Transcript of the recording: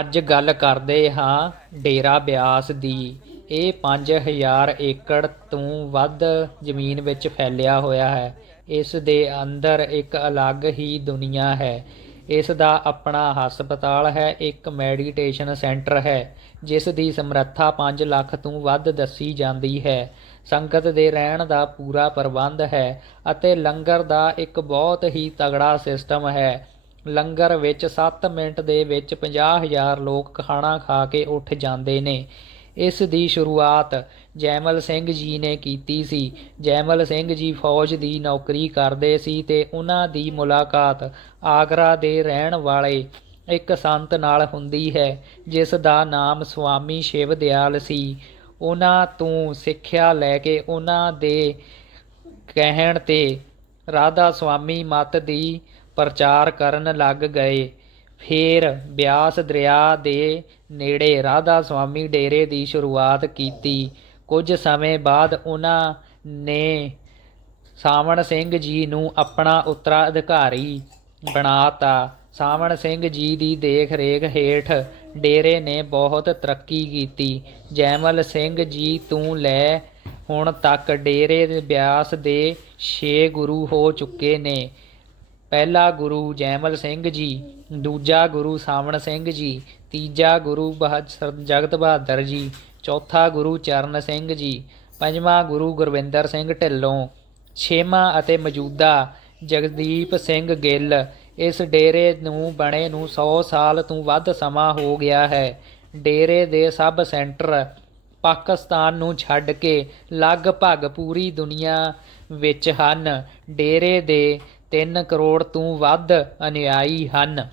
ਅੱਜ ਗੱਲ ਕਰਦੇ ਹਾਂ ਡੇਰਾ ਬਿਆਸ ਦੀ। ਇਹ 5000 ਏਕੜ ਤੋਂ ਵੱਧ ਜ਼ਮੀਨ ਵਿੱਚ ਫੈਲਿਆ ਹੋਇਆ ਹੈ। ਇਸ ਦੇ ਅੰਦਰ ਇੱਕ ਅਲੱਗ ਹੀ ਦੁਨੀਆ ਹੈ। ਇਸ ਦਾ ਆਪਣਾ ਹਸਪਤਾਲ ਹੈ, ਇੱਕ ਮੈਡੀਟੇਸ਼ਨ ਸੈਂਟਰ ਹੈ, ਜਿਸ ਦੀ ਸਮਰੱਥਾ 5 ਲੱਖ ਤੋਂ ਵੱਧ ਦੱਸੀ ਜਾਂਦੀ ਹੈ। ਸੰਗਤ ਦੇ ਰਹਿਣ ਦਾ ਪੂਰਾ ਪ੍ਰਬੰਧ ਹੈ ਅਤੇ ਲੰਗਰ ਦਾ ਇੱਕ ਬਹੁਤ ਹੀ ਤਗੜਾ ਸਿਸਟਮ ਹੈ। ਲੰਗਰ ਵਿੱਚ 7 ਮਿੰਟ ਦੇ ਵਿੱਚ 50000 ਲੋਕ ਖਾਣਾ ਖਾ ਕੇ ਉੱਠ ਜਾਂਦੇ ਨੇ। ਇਸ ਦੀ ਸ਼ੁਰੂਆਤ ਜੈਮਲ ਸਿੰਘ ਜੀ ਨੇ ਕੀਤੀ ਸੀ। ਜੈਮਲ ਸਿੰਘ ਜੀ ਫੌਜ ਦੀ ਨੌਕਰੀ ਕਰਦੇ ਸੀ ਤੇ ਉਹਨਾਂ ਦੀ ਮੁਲਾਕਾਤ ਆਗਰਾ ਦੇ ਰਹਿਣ ਵਾਲੇ ਇੱਕ ਸੰਤ ਨਾਲ ਹੁੰਦੀ ਹੈ, ਜਿਸ ਦਾ ਨਾਮ ਸੁਆਮੀ ਸ਼ਿਵ ਦਿਆਲ ਸੀ। ਉਹਨਾਂ ਤੋਂ ਸਿੱਖਿਆ ਲੈ ਕੇ ਉਹਨਾਂ ਦੇ ਕਹਿਣ ਤੇ ਰਾਧਾ ਸੁਆਮੀ ਮਤ ਦੀ ਪ੍ਰਚਾਰ ਕਰਨ ਲੱਗ ਗਏ। ਫੇਰ ਬਿਆਸ ਦਰਿਆ ਦੇ ਨੇੜੇ ਰਾਧਾ ਸੁਆਮੀ ਡੇਰੇ ਦੀ ਸ਼ੁਰੂਆਤ ਕੀਤੀ। ਕੁਝ ਸਮੇਂ ਬਾਅਦ ਉਹਨਾਂ ਨੇ ਸਾਵਣ ਸਿੰਘ ਜੀ ਨੂੰ ਆਪਣਾ ਉੱਤਰਾਧਿਕਾਰੀ ਬਣਾਤਾ ਸਾਵਣ ਸਿੰਘ ਜੀ ਦੀ ਦੇਖ ਰੇਖ ਹੇਠ ਡੇਰੇ ਨੇ ਬਹੁਤ ਤਰੱਕੀ ਕੀਤੀ। ਜੈਮਲ ਸਿੰਘ ਜੀ ਤੋਂ ਲੈ ਹੁਣ ਤੱਕ ਡੇਰੇ ਦੇ ਬਿਆਸ ਦੇ 6 ਗੁਰੂ ਹੋ ਚੁੱਕੇ ਨੇ। ਪਹਿਲਾ ਗੁਰੂ ਜੈਮਲ ਸਿੰਘ ਜੀ, ਦੂਜਾ ਗੁਰੂ ਸਾਵਣ ਸਿੰਘ ਜੀ, ਤੀਜਾ ਗੁਰੂ ਬਹਾਦਰ ਜਗਤ ਬਹਾਦਰ ਜੀ, ਚੌਥਾ ਗੁਰੂ ਚਰਨ ਸਿੰਘ ਜੀ, ਪੰਜਵਾਂ ਗੁਰੂ ਗੁਰਵਿੰਦਰ ਸਿੰਘ ਢਿੱਲੋਂ, ਛੇਵਾਂ ਅਤੇ ਮੌਜੂਦਾ ਜਗਦੀਪ ਸਿੰਘ ਗਿੱਲ, ਇਸ ਡੇਰੇ ਨੂੰ ਬਣੇ ਨੂੰ 100 ਸਾਲ ਤੋਂ ਵੱਧ ਸਮਾਂ ਹੋ ਗਿਆ ਹੈ। ਡੇਰੇ ਦੇ ਸਭ ਸੈਂਟਰ ਪਾਕਿਸਤਾਨ ਨੂੰ ਛੱਡ ਕੇ ਲਗਭਗ ਪੂਰੀ ਦੁਨੀਆ ਵਿੱਚ ਹਨ। ਡੇਰੇ ਦੇ 3 ਕਰੋੜ ਤੋਂ ਵੱਧ ਅਨੁਯਾਈ ਹਨ।